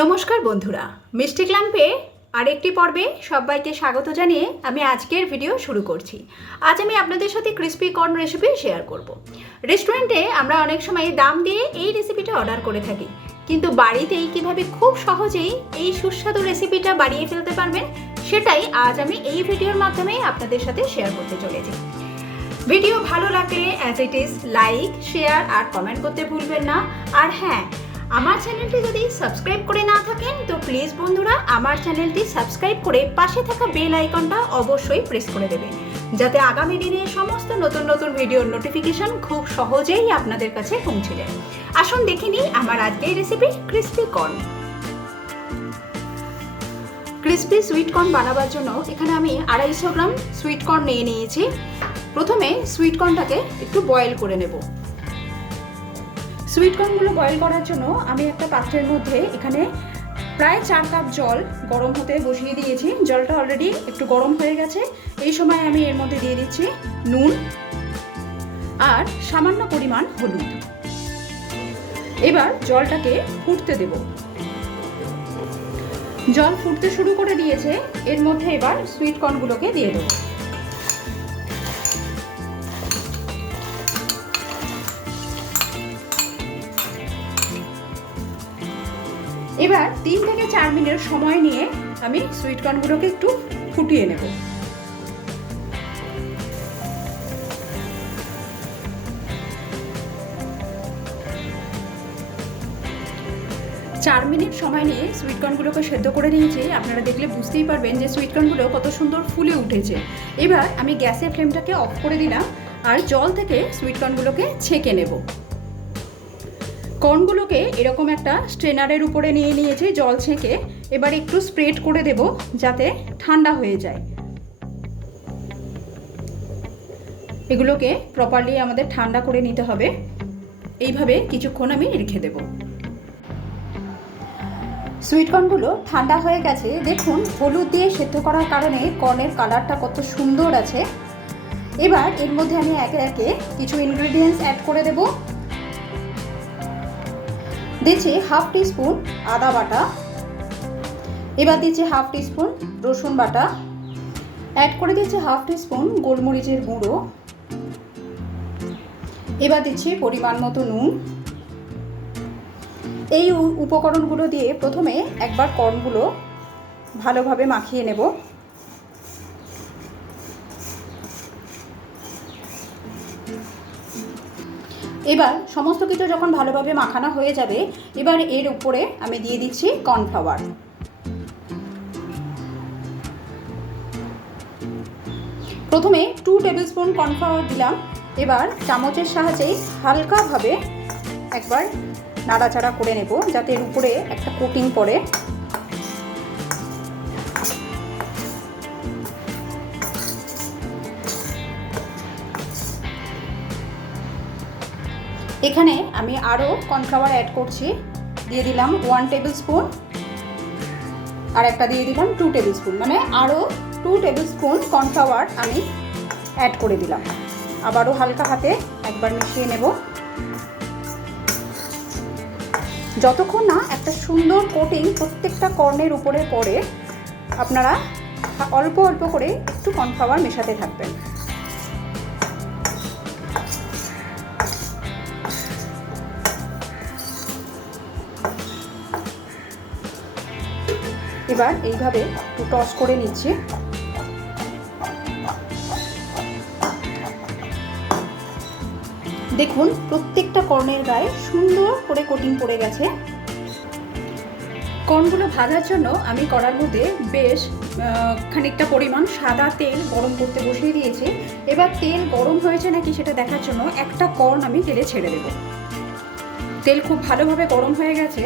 নমস্কার বন্ধুরা, মিষ্টি ক্লাম্পে আরেকটি পর্বে সবাইকে স্বাগত জানিয়ে আমি আজকের ভিডিও শুরু করছি। আজ আমি আপনাদের সাথে ক্রিস্পি কর্ন রেসিপি শেয়ার করব। রেস্টুরেন্টে আমরা অনেক সময় দাম দিয়ে এই রেসিপিটা অর্ডার করে থাকি, কিন্তু বাড়িতেই কিভাবে খুব সহজেই এই সুস্বাদু রেসিপিটা বানিয়ে ফেলতে পারবেন সেটাই আজ আমি এই ভিডিওর মাধ্যমে আপনাদের সাথে শেয়ার করতে চলেছি। ভিডিও ভালো লাগলে as it is like, share আর কমেন্ট করতে ভুলবেন না। আর হ্যাঁ, আমার চ্যানেলটি যদি সাবস্ক্রাইব করে না থাকেন তো প্লিজ বন্ধুরা আমার চ্যানেলটি সাবস্ক্রাইব করে পাশে থাকা বেল আইকনটা অবশ্যই প্রেস করে দেবেন, যাতে আগামী দিনে সমস্ত নতুন নতুন ভিডিওর নোটিফিকেশন খুব সহজেই আপনাদের কাছে পৌঁছে যায়। আসুন দেখে নিই আমার আজকের recipe crispy corn. Crispy sweet corn বানাবার জন্য এখানে আমি 250 গ্রাম সুইট কর্ন নিয়ে নিয়েছি। প্রথমে সুইট কর্নটাকে একটু বয়েল করে নেব। সুইট কর্নগুলো বয়েল করার জন্য আমি একটা পাত্রের মধ্যে এখানে প্রায় 4 কাপ জল গরম হতে বসিয়ে দিয়েছি। জলটা অলরেডি একটু গরম হয়ে গেছে। এই সময় আমি এর মধ্যে দিয়ে দিচ্ছি নুন আর সামান্য পরিমাণ হলুদ। এবার জলটাকে ফুটতে দেব। জল ফুটতে শুরু করে দিয়েছে, এর মধ্যে এবার সুইট কর্নগুলোকে দিয়ে দেব। এবার 3 থেকে 4 মিনিট সময় নিয়ে আমি সুইট কর্নগুলোকে একটু ফুটিয়ে নেব। চার মিনিট সময় নিয়ে সুইট কর্নগুলোকে সেদ্ধ করে নিয়েছি। আপনারা দেখলে বুঝতেই পারবেন যে সুইট কর্নগুলো কত সুন্দর ফুলে উঠেছে। এবার আমি গ্যাসের ফ্লেমটাকে অফ করে দিলাম আর জল থেকে সুইট কর্নগুলোকে ছেঁকে নেব। কর্নগুলোকে এরকম একটা স্ট্রেনারের উপরে নিয়ে নিয়েছি জল ছেঁকে। এবার একটু স্প্রেড করে দেব যাতে ঠান্ডা হয়ে যায়। এগুলোকে প্রপারলি আমাদের ঠান্ডা করে নিতে হবে। এইভাবে কিছুক্ষণ আমি রেখে দেব। সুইট কর্নগুলো ঠান্ডা হয়ে গেছে। দেখুন হলুদ দিয়ে সেদ্ধ করার কারণে কর্নের কালারটা কত সুন্দর আছে। এবার এর মধ্যে আমি একে একে কিছু ইনগ্রেডিয়েন্টস অ্যাড করে দেব। দিচ্ছি হাফ টিস্পুন আদা বাটা, এবার দিচ্ছি হাফ টিস্পুন রসুন বাটা, অ্যাড করে দিচ্ছি হাফ টিস্পুন গোলমরিচের গুঁড়ো, এবার দিচ্ছি পরিমাণ মতো নুন। এই উপকরণগুলো দিয়ে প্রথমে একবার কর্নগুলো ভালোভাবে মাখিয়ে নেব। এবার সমস্ত কিছু যখন ভালোভাবে মাখানো হয়ে যাবে, এবার এর উপরে আমি দিয়ে দিচ্ছি কর্নফ্লাওয়ার। প্রথমে 2 টেবিল স্পুন কর্নফ্লাওয়ার দিলাম। এবার চামচের সাহায্যে হালকাভাবে একবার নাড়াচাড়া করে নেব যাতে এর উপরে একটা কোটিং পড়ে। এখানে আমি আরও কর্নফ্লাওয়ার অ্যাড করছি। দিয়ে দিলাম 1 টেবিল স্পুন আর একটা দিয়ে দিলাম 2 টেবিল স্পুন, মানে আরও 2 টেবিল স্পুন কর্নফ্লাওয়ার আমি অ্যাড করে দিলাম। আবারও হালকা হাতে একবার মিশিয়ে নেব যতক্ষণ না একটা সুন্দর কোটিং প্রত্যেকটা কর্নের উপরে পড়ে। আপনারা অল্প অল্প করে একটু কর্নফ্লাওয়ার মেশাতে থাকবেন। এবার এইভাবে একটু টস করে নিচ্ছি। দেখুন প্রত্যেকটা কর্নের গায়ে সুন্দর করে কোটিং পড়ে গেছে। কর্নগুলো ভাজার জন্য আমি কড়ার মধ্যে বেশ খানিকটা পরিমাণ সাদা তেল গরম করতে বসিয়ে দিয়েছি। এবার তেল গরম হয়েছে নাকি সেটা দেখার জন্য একটা কর্ন আমি তেলে ছেড়ে দেব। তেল খুব ভালোভাবে গরম হয়ে গেছে,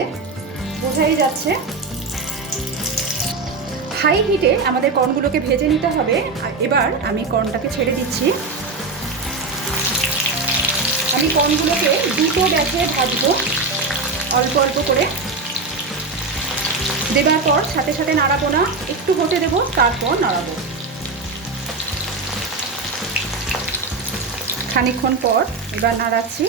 বোঝাই যাচ্ছে। হাই হিটে আমাদের কর্নগুলোকে ভেজে নিতে হবে। এবার আমি কর্নটাকে ছেড়ে দিচ্ছি। আমি কর্নগুলোকে দুটো গ্যাসে ভাজবো অল্প অল্প করে। দেবার পর সাথে সাথে নাড়াবো না, একটু হতে দেবো, তারপর নাড়াবো। খানিকক্ষণ পর এবার নাড়াচ্ছি।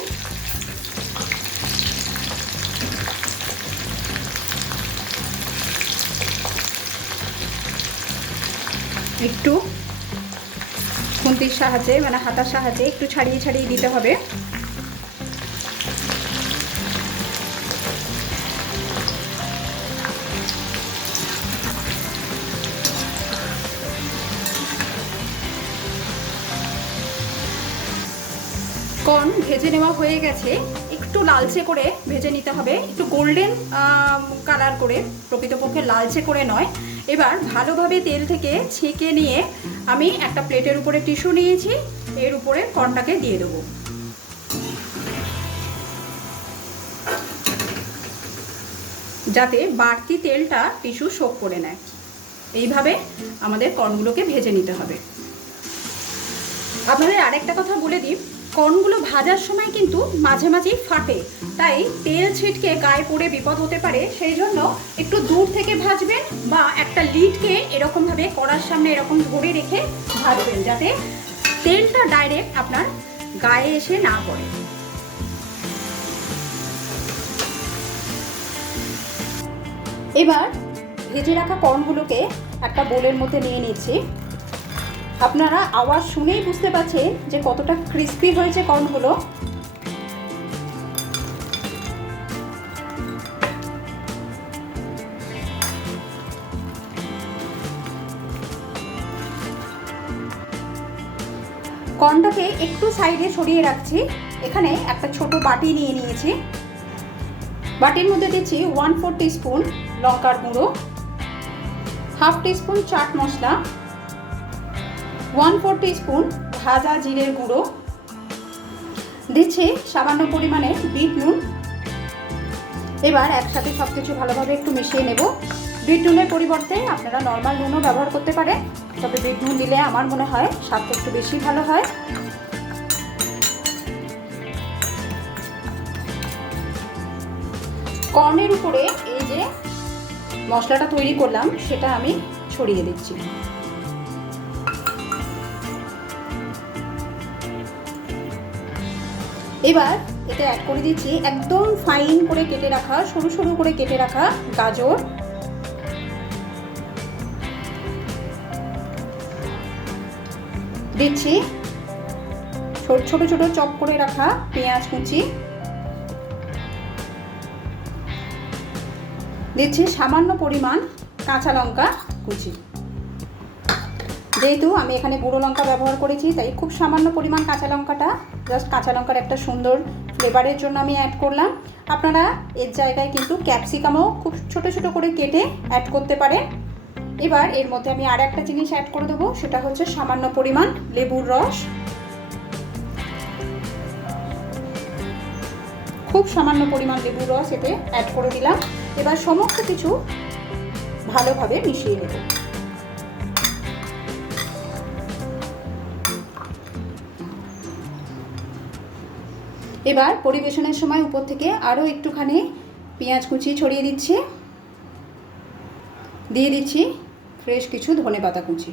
একটু খুন্তির সাহায্যে মানে হাতার সাহায্যে একটু ছাড়িয়ে ছাড়িয়ে দিতে হবে। কর্ন ভেজে নেওয়া হয়ে গেছে, একটু লালচে করে ভেজে নিতে হবে, একটু গোল্ডেন কালার করে, প্রকৃতপক্ষে লালচে করে নয়। এবার ভালোভাবে তেল থেকে ছেঁকে নিয়ে আমি একটা প্লেটের উপরে টিস্যু নিয়েছি, এর উপরে কর্নটাকে দিয়ে দেবো। যাতে বাড়তি তেলটা টিস্যু শোক করে নেয়। এইভাবে আমাদের কর্নগুলোকে ভেজে নিতে হবে। আপনাদের আরেকটা কথা বলে দিই, কর্নগুলো ভাজার সময় কিন্তু মাঝে মাঝেই ফাটে, তাই তেল ছিটকে গায়ে পড়ে বিপদ হতে পারে। সেই জন্য একটু দূর থেকে ভাজবেন বা একটা লিডকে এরকমভাবে কড়ার সামনে এরকম ধরে রেখে ভাজবেন, যাতে তেলটা ডাইরেক্ট আপনার গায়ে এসে না পড়ে। এবার ভেজে রাখা কর্নগুলোকে একটা বোলের মধ্যে নিয়ে নিচ্ছি। আপনারা আওয়াজ শুনেই বুঝতে পারছেন যে কতটা ক্রিস্পি হয়েছে কর্নগুলো। কর্নটাকে একটু সাইডে সরিয়ে রাখছি। এখানে একটা ছোট বাটি নিয়ে নিয়েছি। বাটির মধ্যে দিচ্ছি 1/4 টিস্পুন লঙ্কার গুঁড়ো, 1/2 টিস্পুন চাট মশলা, 1/4 টিস্পুন ভাজা জিরের গুঁড়ো, দিচ্ছি সামান্য পরিমাণে বিট নুন। এবার একসাথে সব কিছু ভালোভাবে একটু মিশিয়ে নেব। বিট নুনের পরিবর্তে আপনারা নর্মাল নুনও ব্যবহার করতে পারেন, তবে বিট নুন দিলে আমার মনে হয় স্বাদটা একটু বেশি ভালো হয়। কর্নের উপরে এই যে মশলাটা তৈরি করলাম সেটা আমি ছড়িয়ে দিচ্ছি। এবার এতে অ্যাড করে দিচ্ছি একদম ফাইন করে কেটে রাখা, সরু সরু করে কেটে রাখা গাজর, দিচ্ছি ছোট ছোট চপ করে রাখা পেঁয়াজ কুচি, দিচ্ছি সামান্য পরিমাণ কাঁচা লঙ্কা কুচি। যেহেতু আমি এখানে গুঁড়ো লঙ্কা ব্যবহার করেছি তাই খুব সামান্য পরিমাণ কাঁচা লঙ্কাটা, জাস্ট কাঁচা লঙ্কার একটা সুন্দর ফ্লেভারের জন্য আমি অ্যাড করলাম। আপনারা এর জায়গায় কিন্তু ক্যাপসিকামও খুব ছোট ছোট করে কেটে অ্যাড করতে পারেন। এবার এর মধ্যে আমি আর একটা জিনিস অ্যাড করে দেবো, সেটা হচ্ছে সামান্য পরিমাণ লেবুর রস। খুব সামান্য পরিমাণ লেবুর রস এতে অ্যাড করে দিলাম। এবার সমস্ত কিছু ভালোভাবে মিশিয়ে নেব। এবার পরিবেশনের সময় উপর থেকে আরও একটুখানি পেঁয়াজ কুচি ছড়িয়ে দিচ্ছি, দিয়ে দিচ্ছি ফ্রেশ কিছু ধনেপাতা কুচি।